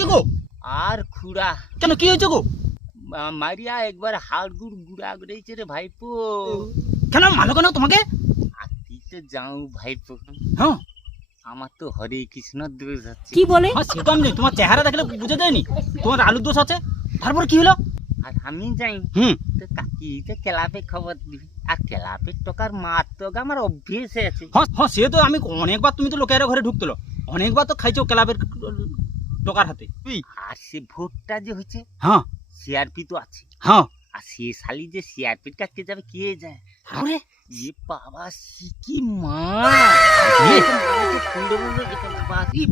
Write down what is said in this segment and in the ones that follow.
হয়েছে গো? আর খুড়া কেন কি হয়েছে গো? মারিয়া একবার হাড় গুড় গুড়া গড়েছে রে ভাইপো। কেন মারলো কেন তোমাকে? তুই তো যাও ভাইপো, হ্যাঁ আমার তো হরে কৃষ্ণ দোষ আছে। কি বলে? হ্যাঁ সে তো আমি জানি, তোমার চেহারা দেখলে বুঝে যায়নি তোমার আলুর দোষ আছে। তারপর কি হলো? আর আমি যাই তো কাকি তো ক্লাবে খবর দিবি, আর ক্লাবের টাকার মার তো আমার অভ্যেস আছে। হ্যাঁ হ্যাঁ সে তো আমি অনেকবার, তুমি তো লোকের ঘরে ঢুকতো, অনেকবার তো খাইছো ক্লাবের টাকার হাতে। আর সে ভোটটা যে হচ্ছে, হ্যাঁ সিআরপি তো আছে, হ্যাঁ আর সে শালি যে সিআরপির কাছে যাবে কে যায়? আরে এ বাবা সে কি মা,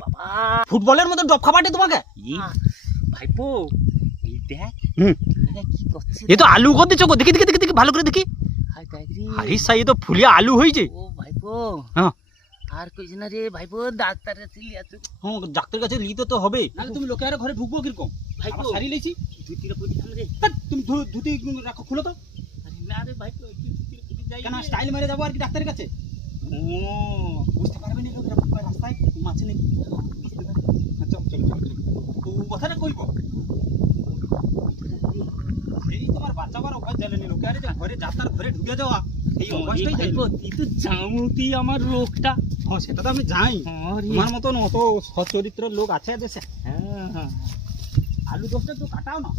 বাবা ফুটবলের মতো ডব খাবাটে তোমাকে। ভাইপো এই দেখ এটা কি করছে? এ তো আলু কর দিচ্ছ গো, দেখি দেখি দেখি দেখি ভালো করে দেখি। হাই গাইরি আরে সাই, এ তো ফুলিয়া আলু হয়েছে। ও ভাইপো হ্যাঁ আর কইছ না রে ভাইপো, ডাক্তারের কাছে লিয়ে আসো। হ্যাঁ ডাক্তারের কাছে নিতে তো হবে, নাহলে তুমি লোকের ঘরে ঢুকবো কিরকম? ভাইপো সারি লেছি ধুতিটা পরি থাম রে। তুমি ধুতি রাখো, খুলো তো। আরে না রে ভাইপো একটু ধুতিটা পরি যাই কেন স্টাইল মেরে যাবো আর কি ডাক্তারের কাছে? ও বুঝতে পারবে না লোকেরা রাস্তায় মাছে নাকি বুঝতে পারবে। চল চল চল চল, ও কথাটা কইব এই তোমার বাচ্চাবার অভ্যাস জানেনি লোকে, আরে যে ঘরে যাত্রার ঘরে ঢুকে যাওয়া এই অভ্যাসটাই ভাইপো জানি। তুই তো জামুতি আমার রোগটা। হ্যাঁ সেটা তো আমি জানি, আরে তোমার মতন অত সচ্চরিত্রের লোক আছে দেশে। হ্যাঁ হ্যাঁ আলু দোষটা একটু কাটাও না।